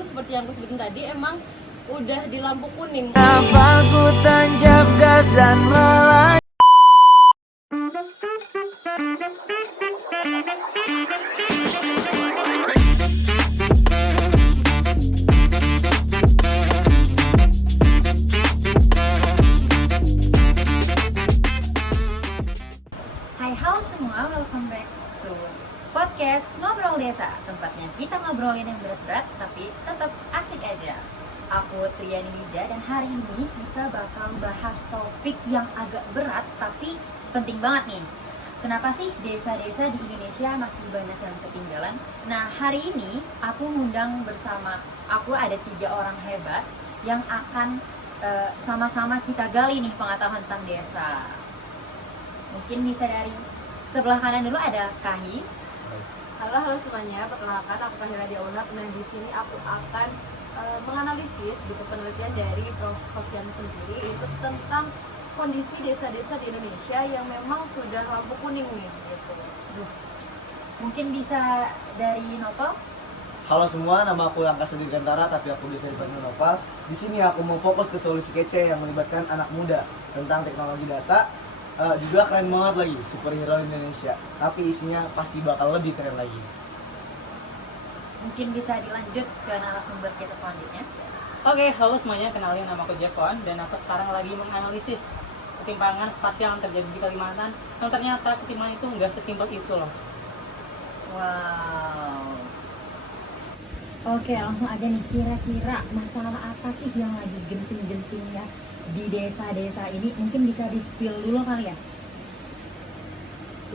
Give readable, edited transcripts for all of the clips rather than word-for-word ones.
tuh seperti yang aku sebutin tadi emang udah di lampu kuning. Apa ku tancap gas dan melaju. Hai, halo semua, welcome back to podcast Ngobrol Desa. Tempatnya kita ngobrolin yang berat-berat tapi tetap asik aja. Aku Triani Nida dan hari ini kita bakal bahas topik yang agak berat tapi penting banget nih. Kenapa sih desa-desa di Indonesia masih banyak yang ketinggalan? Nah, hari ini aku ngundang bersama aku ada 3 orang hebat yang akan sama-sama kita gali nih pengetahuan tentang desa. Mungkin bisa dari sebelah kanan dulu ada Kahi. Halo semuanya, perkenalkan aku Kahila Diauna. Nah di sini aku akan menganalisis gitu penelitian dari Prof. Sofyan sendiri itu tentang kondisi desa-desa di Indonesia yang memang sudah lampu kuning nih gitu. Mungkin bisa dari Nopal. Halo semua, nama aku Langka Sedi Gantara, tapi aku bisa dipanggil Nopal. Di sini aku mau fokus ke solusi kece yang melibatkan anak muda tentang teknologi data. Juga keren banget lagi, superhero Indonesia. Tapi isinya pasti bakal lebih keren lagi. Mungkin bisa dilanjut ke narasumber kita selanjutnya. Oke, halo semuanya, kenalin nama aku Jepon dan aku sekarang lagi menganalisis ketimpangan spasial yang terjadi di Kalimantan. Yang ternyata ketimpangan itu nggak sesimpel itu loh. Wow. Oke, langsung aja nih, kira-kira masalah apa sih yang lagi genting-gentingnya di desa-desa ini? Mungkin bisa di-spill dulu kali ya.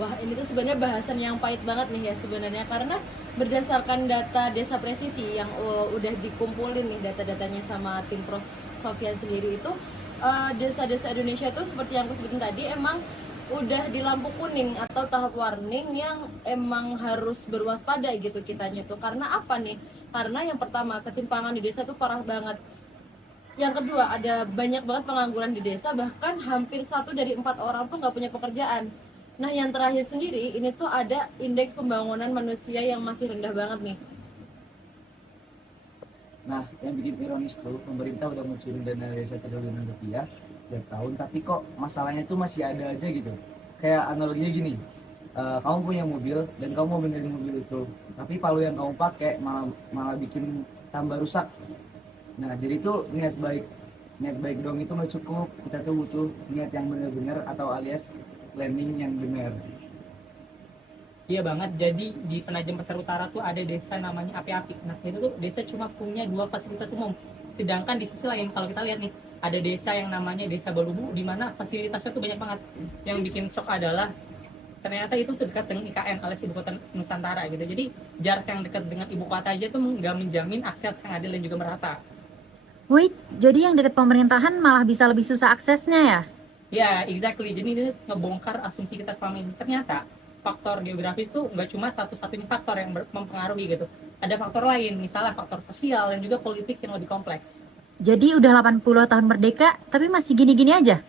Wah ini tuh sebenarnya bahasan yang pahit banget nih ya sebenarnya, karena berdasarkan data desa presisi yang udah dikumpulin nih data-datanya sama tim Prof. Sofyan sendiri itu desa-desa Indonesia tuh seperti yang aku sebutin tadi emang udah di lampu kuning atau tahap warning yang emang harus berwaspada gitu kitanya tuh. Karena apa nih? Karena yang pertama ketimpangan di desa tuh parah banget. Yang kedua ada banyak banget pengangguran di desa, bahkan hampir 1 dari 4 orang tuh nggak punya pekerjaan. Nah yang terakhir sendiri ini tuh ada indeks pembangunan manusia yang masih rendah banget nih. Nah, yang bikin ironis tuh, pemerintah udah ngucurin dana desa triliunan rupiah tiap tahun, tapi kok masalahnya tuh masih ada aja gitu. Kayak analoginya gini, kamu punya mobil dan kamu mau benerin mobil itu, tapi palu yang kamu pakai malah bikin tambah rusak. Nah, jadi tuh niat baik dong itu nggak cukup. Kita tuh butuh niat yang benar-benar atau alias planning yang benar. Iya banget, jadi di Penajam Pasar Utara tuh ada desa namanya Api-Api. Nah itu tuh desa cuma punya 2 fasilitas umum. Sedangkan di sisi lain kalau kita lihat nih, ada desa yang namanya Desa Balubu di mana fasilitasnya tuh banyak banget. Yang bikin shock adalah ternyata itu tuh dekat dengan IKN alias Ibu Kota Nusantara gitu. Jadi jarak yang dekat dengan ibu kota aja tuh nggak menjamin akses yang adil dan juga merata. Wait, jadi yang dekat pemerintahan malah bisa lebih susah aksesnya ya? Ya, exactly. Jadi ini ngebongkar asumsi kita selama ini. Ternyata faktor geografis itu nggak cuma satu-satunya faktor yang mempengaruhi gitu. Ada faktor lain, misalnya faktor sosial dan juga politik yang lebih kompleks. Jadi udah 80 tahun merdeka, tapi masih gini-gini aja?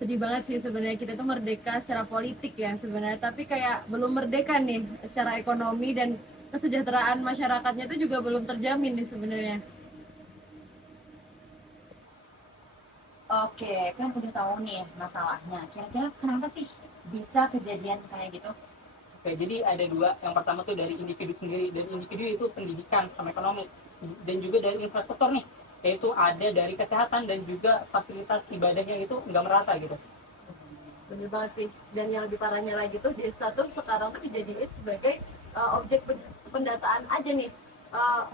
Sedih banget sih sebenarnya, kita tuh merdeka secara politik ya sebenarnya, tapi kayak belum merdeka nih secara ekonomi dan kesejahteraan masyarakatnya itu juga belum terjamin nih sebenarnya. Oke, kan udah tahu nih masalahnya. Kira-kira kenapa sih bisa kejadian kayak gitu? Oke, jadi ada 2. Yang pertama tuh dari individu sendiri. Dari individu itu pendidikan sama ekonomi. Dan juga dari infrastruktur nih. Yaitu ada dari kesehatan dan juga fasilitas ibadahnya itu nggak merata gitu. Bener banget sih. Dan yang lebih parahnya lagi tuh desa tuh sekarang tuh dijadiin sebagai objek pendataan aja nih.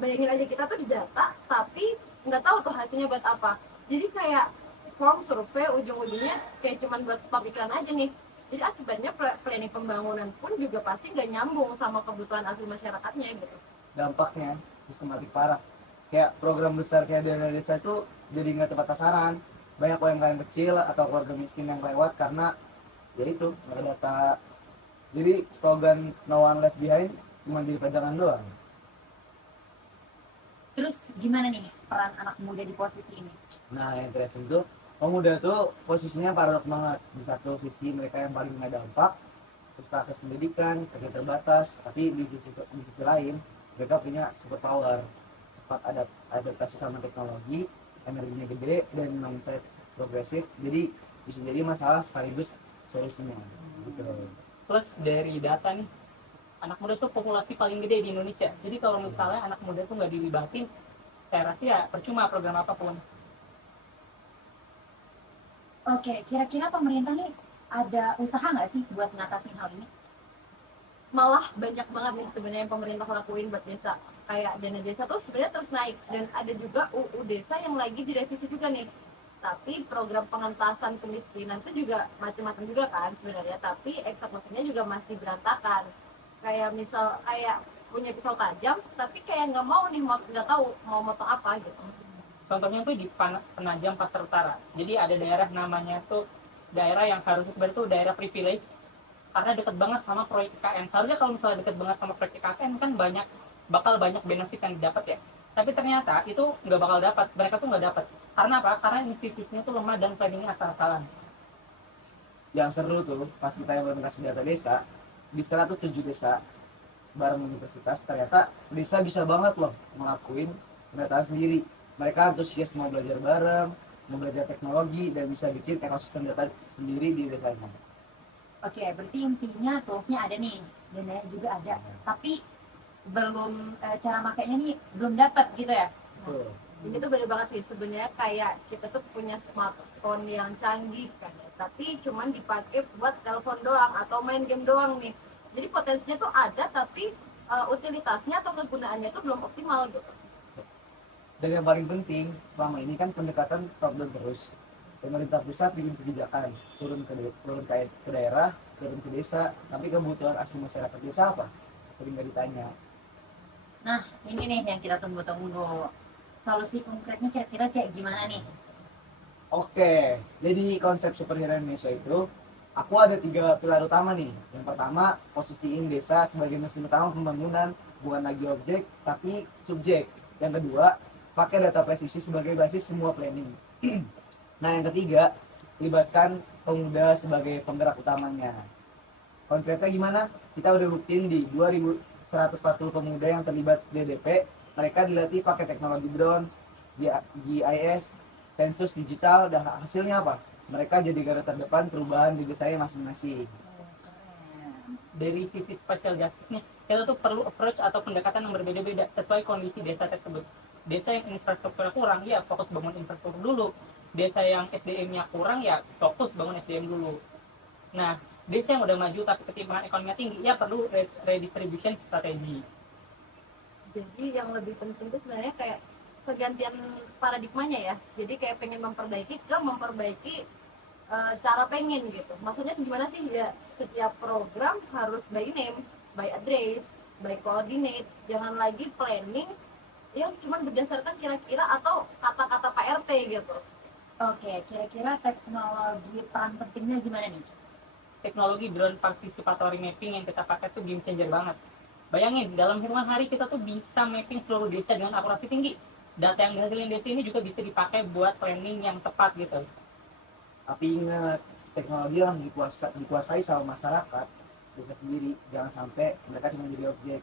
Bayangin aja kita tuh didata tapi nggak tahu tuh hasilnya buat apa. Jadi kayak form survei ujung-ujungnya kayak cuman buat spam iklan aja nih. Jadi akibatnya planning pembangunan pun juga pasti nggak nyambung sama kebutuhan asli masyarakatnya gitu. Dampaknya sistematik parah. Kayak program besar kayak dana desa itu jadi nggak tepat sasaran. Banyak UMKM kecil atau keluarga miskin yang lewat karena ya itu nggak ada data. Jadi slogan no one left behind cuma jadi pegangan doang. Terus gimana nih peran anak muda di posisi ini? Nah, yang interesting tuh pemuda tuh posisinya paradoks banget. Di satu sisi mereka yang paling kena dampak, susah akses pendidikan, kerja terbatas, tapi di sisi lain mereka punya super power. cepat adaptasi sama teknologi, energinya gede, dan mindset progresif. Jadi bisa jadi masalah sekaligus solusinya gitu. Plus dari data nih, anak muda tuh populasi paling gede di Indonesia. Jadi kalau misalnya anak muda tuh nggak dilibatin, saya rasa ya percuma program apapun. Oke, kira-kira pemerintah nih ada usaha nggak sih buat ngatasin hal ini? Malah banyak banget nih sebenarnya yang pemerintah lakuin buat desa. Kayak dana desa tuh sebenarnya terus naik, dan ada juga UU desa yang lagi direvisi juga nih. Tapi program pengentasan kemiskinan itu juga macam-macam juga kan sebenarnya, tapi eksekusinya juga masih berantakan. Kayak misal kayak punya pisau tajam tapi kayak nggak mau nih, nggak tahu mau motong apa gitu. Contohnya tuh di Penajam Pasar Utara. Jadi ada daerah namanya tuh daerah yang harusnya sebenarnya tuh daerah privilege karena deket banget sama proyek IKN. Seharusnya kalau misalnya deket banget sama proyek IKN kan bakal banyak benefit yang didapat ya. Tapi ternyata itu nggak bakal dapat. Mereka tuh nggak dapat. Karena apa? Karena institusinya tuh lemah dan planningnya asal-asalan. Yang seru tuh pas kita implementasi data desa di 107 desa bareng universitas, ternyata desa bisa banget loh ngelakuin pendataan sendiri. Mereka antusias mau belajar bareng, mau belajar teknologi, dan bisa bikin ekosistem data sendiri di desanya. Oke, berarti intinya toolsnya ada nih, dananya juga ada, tapi belum cara makainya nih belum dapat gitu ya. Tuh. Ini tuh bener banget sih sebenarnya, kayak kita tuh punya smartphone yang canggih kan ya, tapi cuman dipakai buat telepon doang atau main game doang nih. Jadi potensinya tuh ada, tapi utilitasnya atau kegunaannya tuh belum optimal gitu. Dan yang paling penting, selama ini kan pendekatan top down terus. Pemerintah pusat bikin kebijakan, turun ke daerah, turun ke desa, tapi kebutuhan asli masyarakat desa apa? Sering nggak ditanya. Nah, ini nih yang kita tunggu-tunggu. Solusi konkretnya kira-kira kayak gimana nih? Oke, jadi konsep superhero Indonesia itu, aku ada 3 pilar utama nih. Yang pertama, posisiin desa sebagai mesin utama pembangunan, bukan lagi objek, tapi subjek. Yang kedua, pakai data presisi sebagai basis semua planning. Nah, yang ketiga, libatkan pemuda sebagai penggerak utamanya. Konkretnya gimana? Kita udah buktiin di 2140 pemuda yang terlibat DDP, mereka dilatih pakai teknologi drone, GIS, sensus digital, dan hasilnya apa? Mereka jadi garda terdepan perubahan di desanya masing-masing. Dari sisi spatial justice nih, kita tuh perlu approach atau pendekatan yang berbeda-beda sesuai kondisi desa tersebut. Desa yang infrastrukturnya kurang, ya fokus bangun infrastruktur dulu. Desa yang SDM-nya kurang, ya fokus bangun SDM dulu. Nah, desa yang udah maju tapi ketimpangan ekonominya tinggi, ya perlu redistribution strategi. Jadi yang lebih penting itu sebenarnya kayak pergantian paradigmanya ya. Jadi kayak pengen memperbaiki cara pengen gitu. Maksudnya gimana sih ya, setiap program harus by name, by address, by coordinate. Jangan lagi planning yang cuma berdasarkan kira-kira atau kata-kata Pak RT gitu. Oke, kira-kira teknologi peran pentingnya gimana nih? Teknologi drone participatory mapping yang kita pakai tuh game changer banget. Bayangin, dalam hitungan hari kita tuh bisa mapping seluruh desa dengan akurasi tinggi. Data yang dihasilkan desa ini juga bisa dipakai buat planning yang tepat gitu. Tapi ingat, teknologi yang dikuasai sama masyarakat desa sendiri. Jangan sampai mereka cuma jadi objek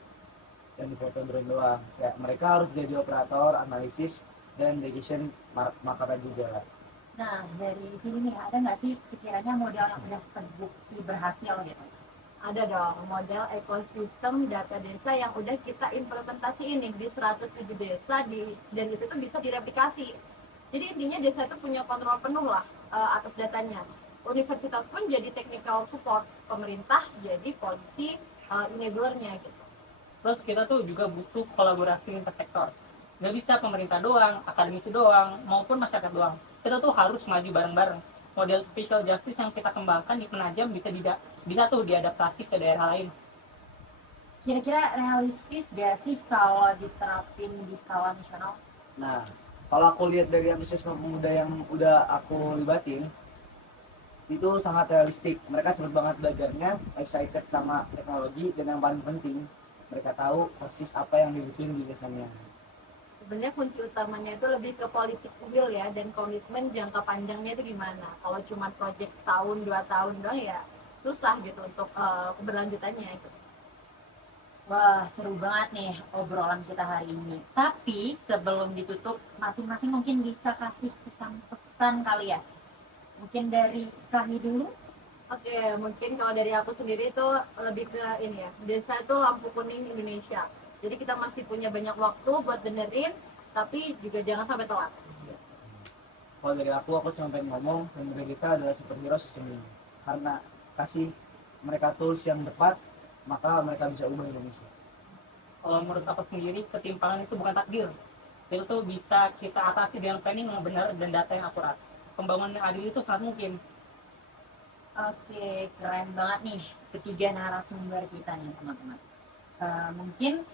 dan difoto drone doang. Ya, mereka harus jadi operator, analisis, dan decision maker juga. Nah, dari sini nih ada nggak sih sekiranya model yang udah terbukti berhasil gitu? Ada dong model ekosistem data desa yang udah kita implementasiin nih di 107 desa dan itu tuh bisa direplikasi. Jadi intinya desa itu punya kontrol penuh lah atas datanya. Universitas pun jadi technical support, pemerintah jadi polisi enablernya gitu. Terus kita tuh juga butuh kolaborasi lintas sektor. Nggak bisa pemerintah doang, akademisi doang, maupun masyarakat doang. Kita tuh harus maju bareng-bareng. Model special justice yang kita kembangkan di Penajam bisa tuh diadaptasi ke daerah lain. Kira-kira realistis gak sih kalau diterapin di skala nasional? Nah, kalau aku lihat dari antusiasme pemuda yang udah aku libatin, itu sangat realistik. Mereka cepet banget belajarnya, excited sama teknologi, dan yang paling penting, mereka tahu persis apa yang dibutuhin di desanya. Sebenarnya kunci utamanya itu lebih ke politik will ya, dan komitmen jangka panjangnya itu gimana. Kalau cuma project setahun 2 tahun doang ya susah gitu untuk keberlanjutannya gitu. Wah, seru banget nih obrolan kita hari ini. Tapi sebelum ditutup, masing-masing mungkin bisa kasih pesan-pesan kali ya. Mungkin dari Kahwi dulu. Oke, mungkin kalau dari aku sendiri itu lebih ke ini ya. Desa itu lampu kuning Indonesia. Jadi kita masih punya banyak waktu buat benerin, tapi juga jangan sampai telat. Kalau dari aku cuma pengen ngomong pemuda desa adalah superhero sesungguhnya. Karena kasih mereka tools yang tepat, maka mereka bisa ubah Indonesia. Kalau menurut aku sendiri, ketimpangan itu bukan takdir. Itu tuh bisa kita atasi dengan planning yang benar dan data yang akurat. Pembangunan yang adil itu sangat mungkin. Oke, keren banget nih ketiga narasumber kita nih teman-teman. Mungkin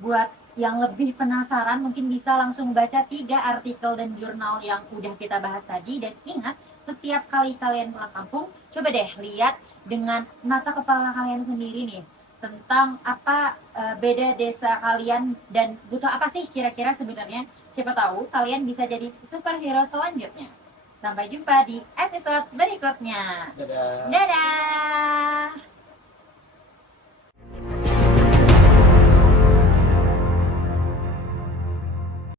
buat yang lebih penasaran mungkin bisa langsung baca 3 artikel dan jurnal yang udah kita bahas tadi. Dan ingat, setiap kali kalian pulang kampung, coba deh lihat dengan mata kepala kalian sendiri nih tentang apa beda desa kalian dan butuh apa sih kira-kira sebenarnya. Siapa tahu kalian bisa jadi superhero selanjutnya. Sampai jumpa di episode berikutnya. Dadah. Dadah!